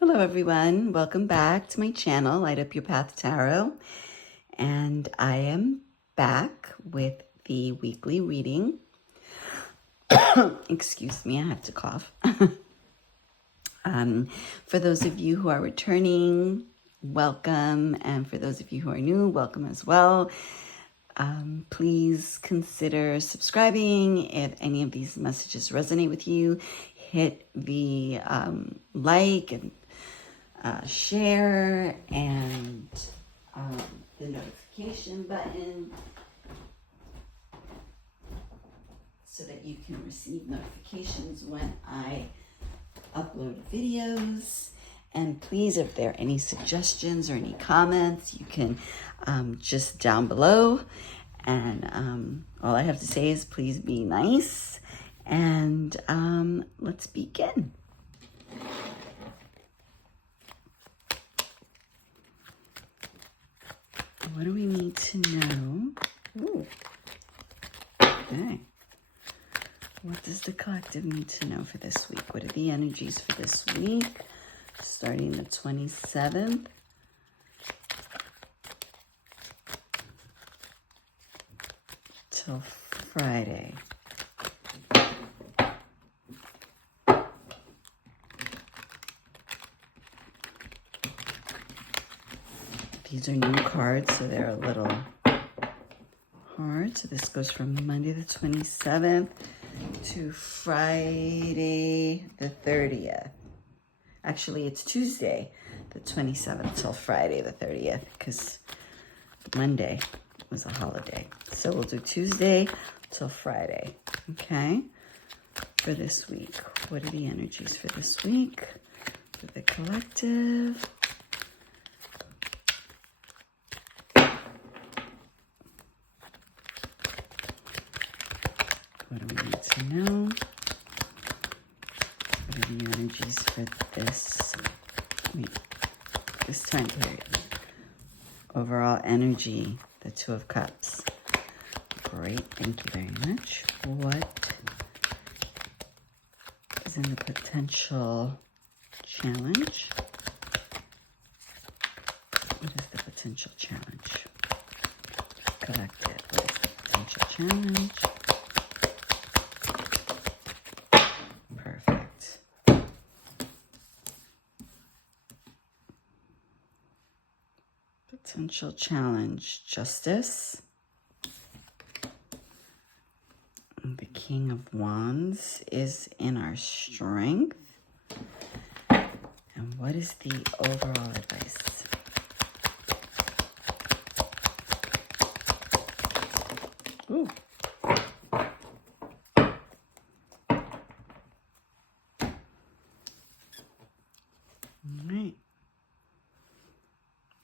Hello everyone, welcome back to my channel, Light Up Your Path Tarot. And I am back with the weekly reading. Excuse me, I had to cough. For those of you who are returning, welcome. And for those of you who are new, welcome as well. Please consider subscribing if any of these messages resonate with you. Hit the like and share and the notification button so that you can receive notifications when I upload videos. And please, if there are any suggestions or any comments, you can just down below. And all I have to say is please be nice. And let's begin. What do we need to know? Ooh. Okay. What does the collective need to know for this week? What are the energies for this week? Starting the 27th. Till Friday. These are new cards, so they're a little hard. So this goes from Monday the 27th to Friday the 30th. Actually, it's Tuesday the 27th till Friday the 30th because Monday was a holiday. So we'll do Tuesday till Friday, okay? For this week. What are the energies for this week? For the collective. What do we need to know? What are the energies for this week, this time period? Overall energy, the Two of Cups. Great, thank you very much. What is in the potential challenge? What is the potential challenge? Collective, what is the potential challenge? Potential challenge, justice. The King of Wands is in our strength. And what is the overall advice? Ooh. All right.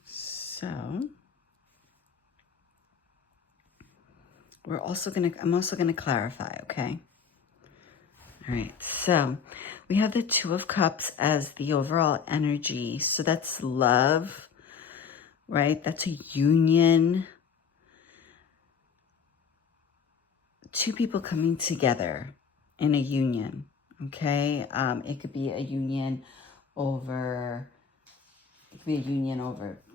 So I'm also gonna clarify, okay? All right, so we have the Two of Cups as the overall energy. So that's love, right? That's a union. Two people coming together in a union, okay? It could be a union over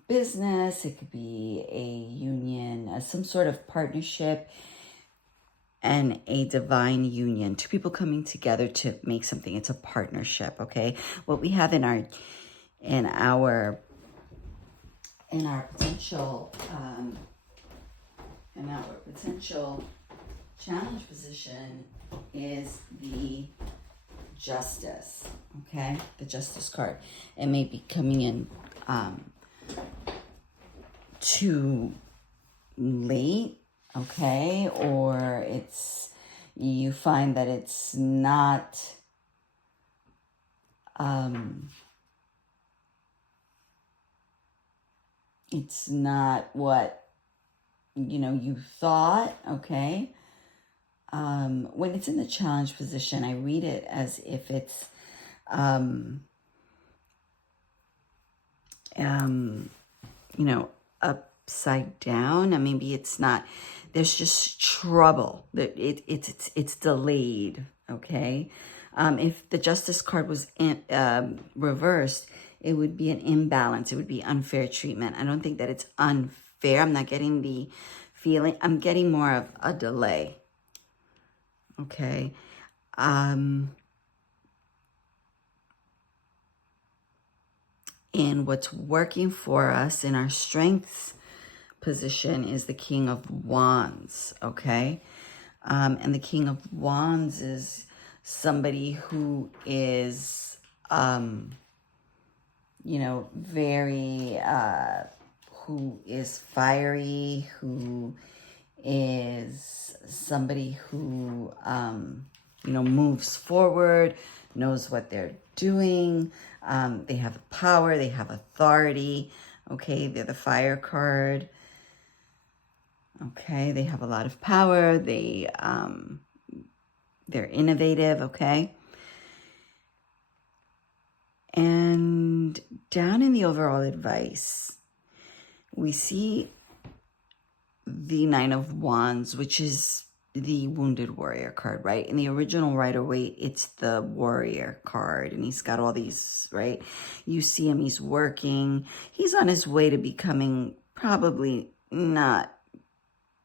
business. It could be a union, some sort of partnership and a divine union. Two people coming together to make something. It's a partnership, okay? What we have in our potential challenge position is the Justice, okay? The Justice card. It may be coming in too late, okay? Or you find that it's not what you thought, okay? When it's in the challenge position, I read it as if it's upside down, and maybe it's not. There's just trouble. It's delayed. Okay, if the Justice card was reversed, it would be an imbalance. It would be unfair treatment. I don't think that it's unfair. I'm not getting the feeling. I'm getting more of a delay. Okay. And what's working for us in our strengths position is the King of Wands. Okay. And the King of Wands is somebody who is, you know, very, who is fiery, who is somebody who, you know, moves forward, knows what they're doing. They have power, they have authority. Okay, they're the fire card. Okay, they have a lot of power. They're innovative. Okay. And down in the overall advice, we see the Nine of Wands, which is the Wounded Warrior card, right? In the original Rider-Waite, it's the Warrior card, and he's got all these, right? You see him, he's working. He's on his way to becoming probably not,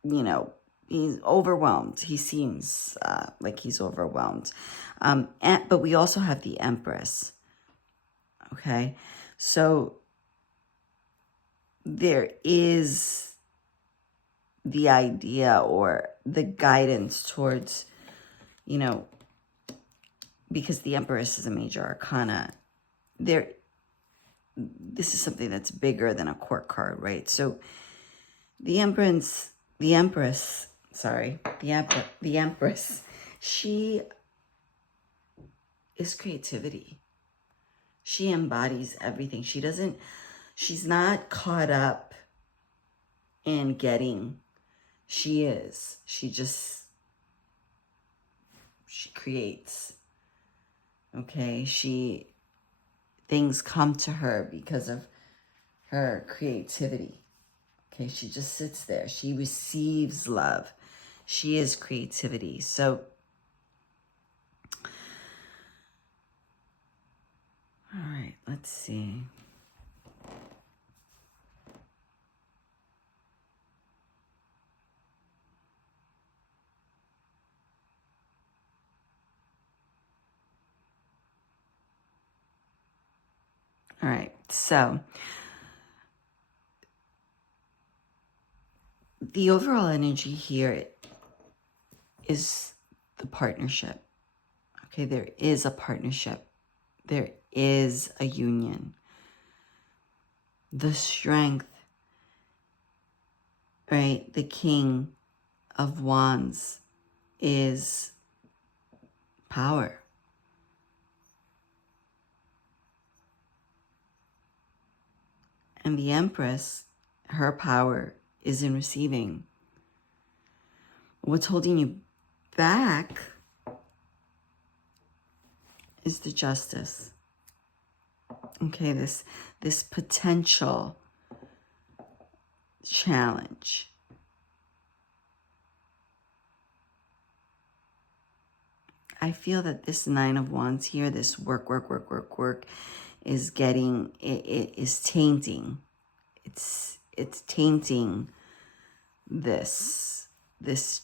you know, he's overwhelmed. He seems like he's overwhelmed. But we also have the Empress. Okay, so there is the idea or the guidance towards, you know, because the Empress is a major arcana, this is something that's bigger than a court card, right? So the Empress, she is creativity. She embodies everything. She's not caught up in getting. She creates. Okay. Things come to her because of her creativity. Okay. She just sits there. She receives love. She is creativity. So, all right, let's see. All right, so the overall energy here is the partnership. Okay, there is a partnership. There is a union. The strength, right? The King of Wands is power. And the Empress, her power is in receiving. What's holding you back is the Justice. Okay, this potential challenge. I feel that this Nine of Wands here, this work, is getting, it is tainting. It's tainting this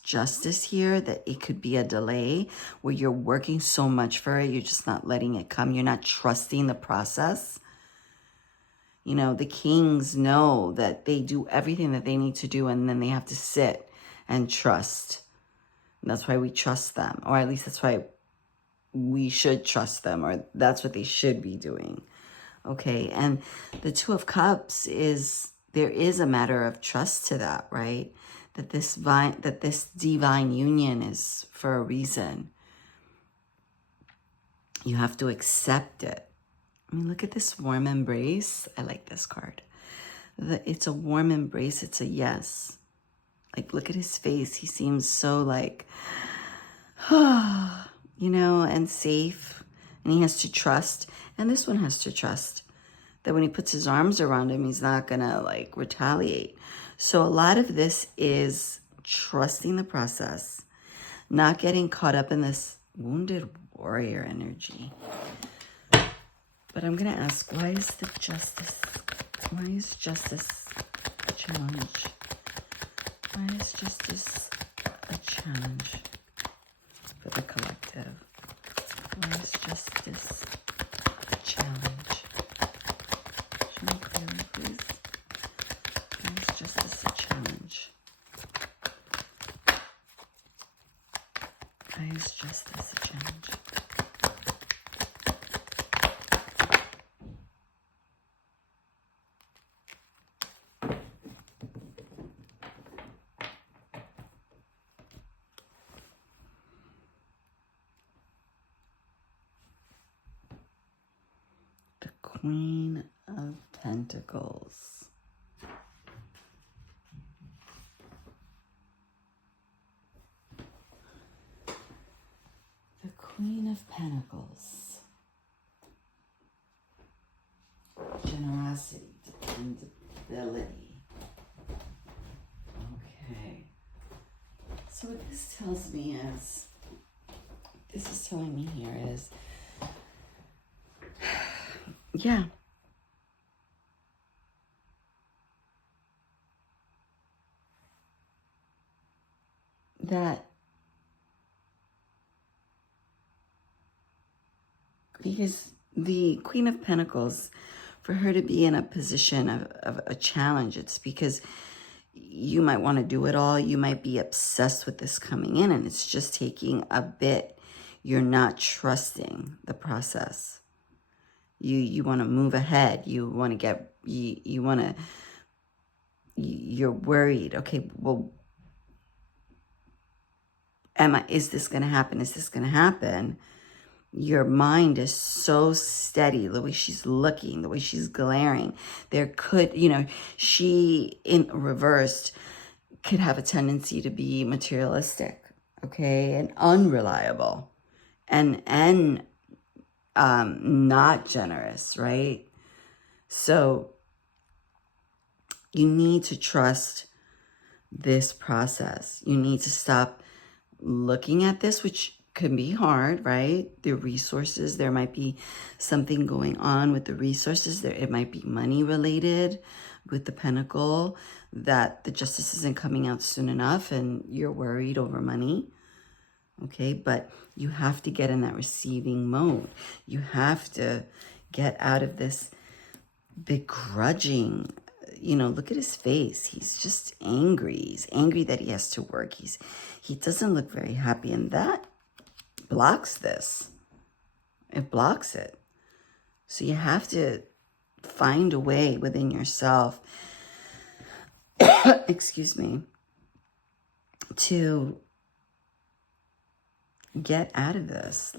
justice here, that it could be a delay where you're working so much for it, you're just not letting it come. You're not trusting the process. You know, the kings know that they do everything that they need to do, and then they have to sit and trust. And that's why we trust them, or at least that's why we should trust them, or that's what they should be doing. Okay, and the Two of Cups there is a matter of trust to that, right? That this divine union is for a reason. You have to accept it. I mean, look at this warm embrace. I like this card. It's a warm embrace. It's a yes. Like, look at his face. He seems so like, you know, and safe. And he has to trust. And this one has to trust that when he puts his arms around him, he's not going to like retaliate. So a lot of this is trusting the process, not getting caught up in this wounded warrior energy. But But I'm going to ask, why is justice a challenge? Why is justice a challenge for the collective? Why is justice a challenge? Show me clearly, please. Why is justice a challenge? Why is justice a challenge? Queen of Pentacles. The Queen of Pentacles. Generosity, dependability. Okay. So what this tells me is, yeah. That because the Queen of Pentacles, for her to be in a position of a challenge, it's because you might want to do it all. You might be obsessed with this coming in, and it's just taking a bit. You're not trusting the process. You want to move ahead. You want to get, you're worried. Okay, well, is this going to happen? Is this going to happen? Your mind is so steady, the way she's looking, the way she's glaring. There could, she in reversed could have a tendency to be materialistic, okay, and unreliable and not generous, right? So you need to trust this process. You need to stop looking at this, which can be hard, right? The resources, there might be something going on with the resources. It might be money related with the Pentacle, that the justice isn't coming out soon enough and you're worried over money. Okay, but you have to get in that receiving mode. You have to get out of this begrudging. Look at his face. He's just angry. He's angry that he has to work. He doesn't look very happy, and that blocks this. It blocks it. So you have to find a way within yourself, excuse me, to get out of this.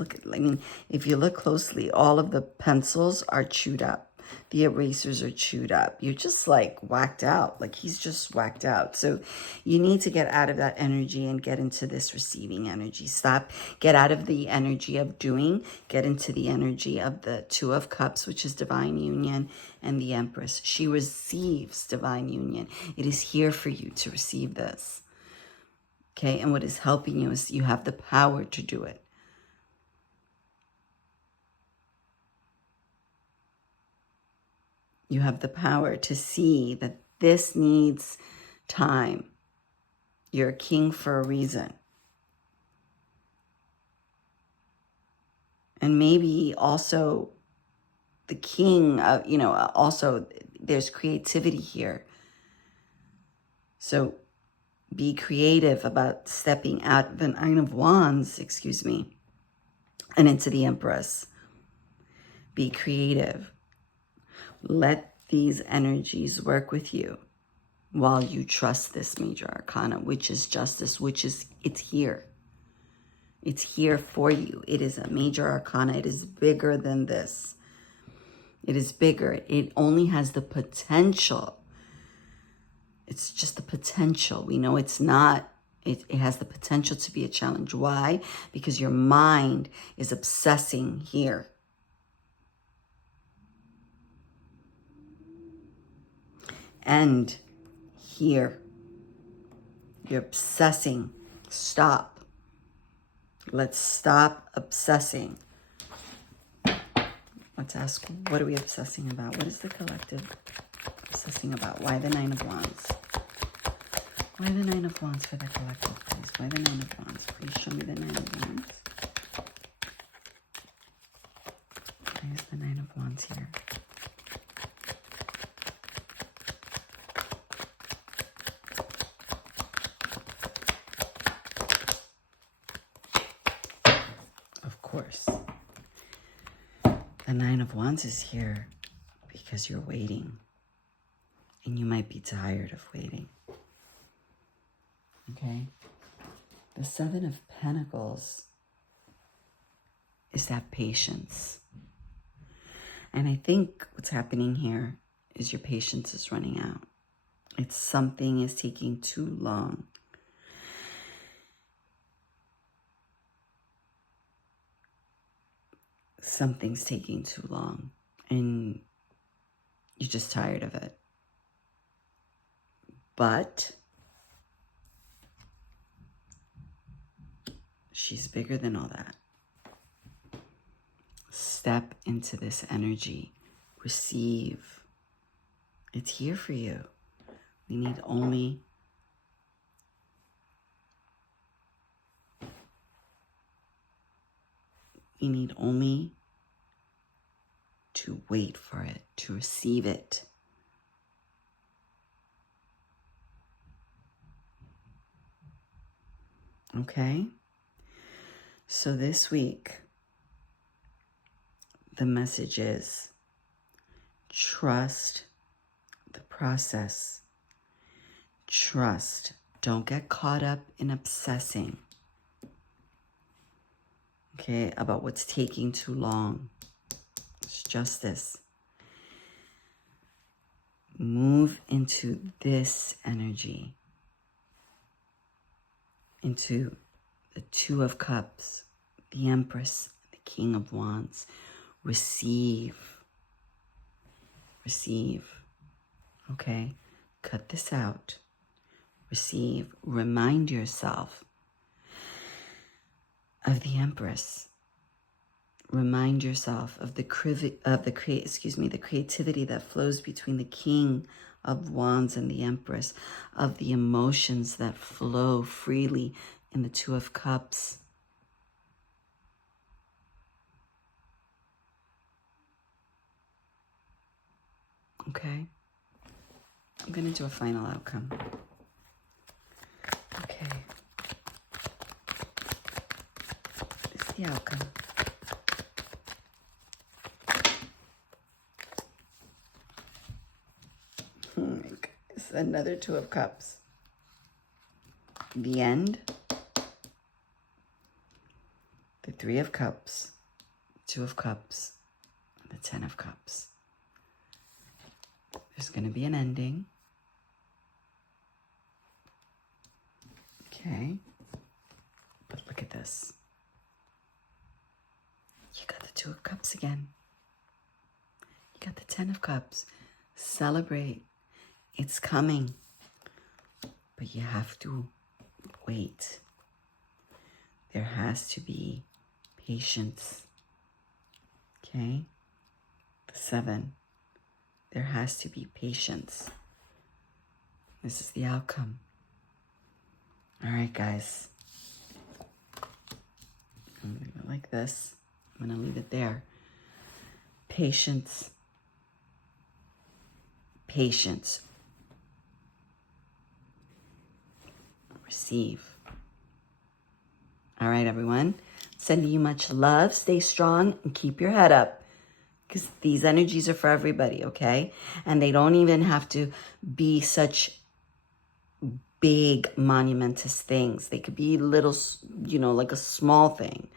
If you look closely, all of the pencils are chewed up. The erasers are chewed up. You're just like whacked out. Like he's just whacked out. So you need to get out of that energy and get into this receiving energy. Get out of the energy of doing. Get into the energy of the Two of Cups, which is divine union, and the Empress. She receives divine union. It is here for you to receive this. Okay, and what is helping you is you have the power to do it. You have the power to see that this needs time. You're a king for a reason. And maybe also the king, also there's creativity here. So be creative about stepping out of the Nine of Wands, and into the Empress. Be creative. Let these energies work with you while you trust this major arcana, which is justice, it's here. It's here for you. It is a major arcana. It is bigger than this. It is bigger. It only has the potential. It's just the potential. We know it's not. It has the potential to be a challenge. Why? Because your mind is obsessing here. And here. You're obsessing. Stop. Let's stop obsessing. Let's ask, what are we obsessing about? What is the collective obsessing about? Why the Nine of Wands? Why the Nine of Wands for the collective, please? Why the Nine of Wands? Please show me the Nine of Wands. Why is the Nine of Wands here? Of course. The Nine of Wands is here because you're waiting. And you might be tired of waiting. Okay? The Seven of Pentacles is that patience. And I think what's happening here is your patience is running out. It's something is taking too long. Something's taking too long. And you're just tired of it. But she's bigger than all that. Step into this energy. Receive. It's here for you. We need only to wait for it, to receive it. Okay? So this week, the message is trust the process. Trust. Don't get caught up in obsessing, okay, about what's taking too long. It's just this. Move into this energy, into the Two of Cups, the Empress, the King of Wands. Receive. Receive. Okay? Cut this out. Receive. Remind yourself of the Empress. Remind yourself of the creativity that flows between the King of Wands and the Empress, of the emotions that flow freely in the Two of Cups. Okay? I'm going to do a final outcome. Okay. This is the outcome. Oh my goodness. Another Two of Cups. The End. The Three of Cups. Two of Cups. The Ten of Cups. There's going to be an ending. Okay. But look at this. You got the Two of Cups again. You got the Ten of Cups. Celebrate. It's coming. But you have to wait. There has to be patience. Okay? The Seven. There has to be patience. This is the outcome. All right, guys. I'm going to go like this. I'm going to leave it there. Patience. Patience. Receive. All right, everyone. Sending you much love. Stay strong and keep your head up. Because these energies are for everybody, okay? And they don't even have to be such big, monumentous things. They could be little, like a small thing.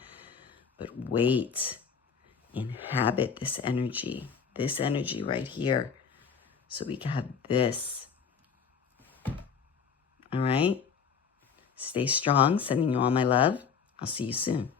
But wait. Inhabit this energy right here. So we can have this. All right? Stay strong. Sending you all my love. I'll see you soon.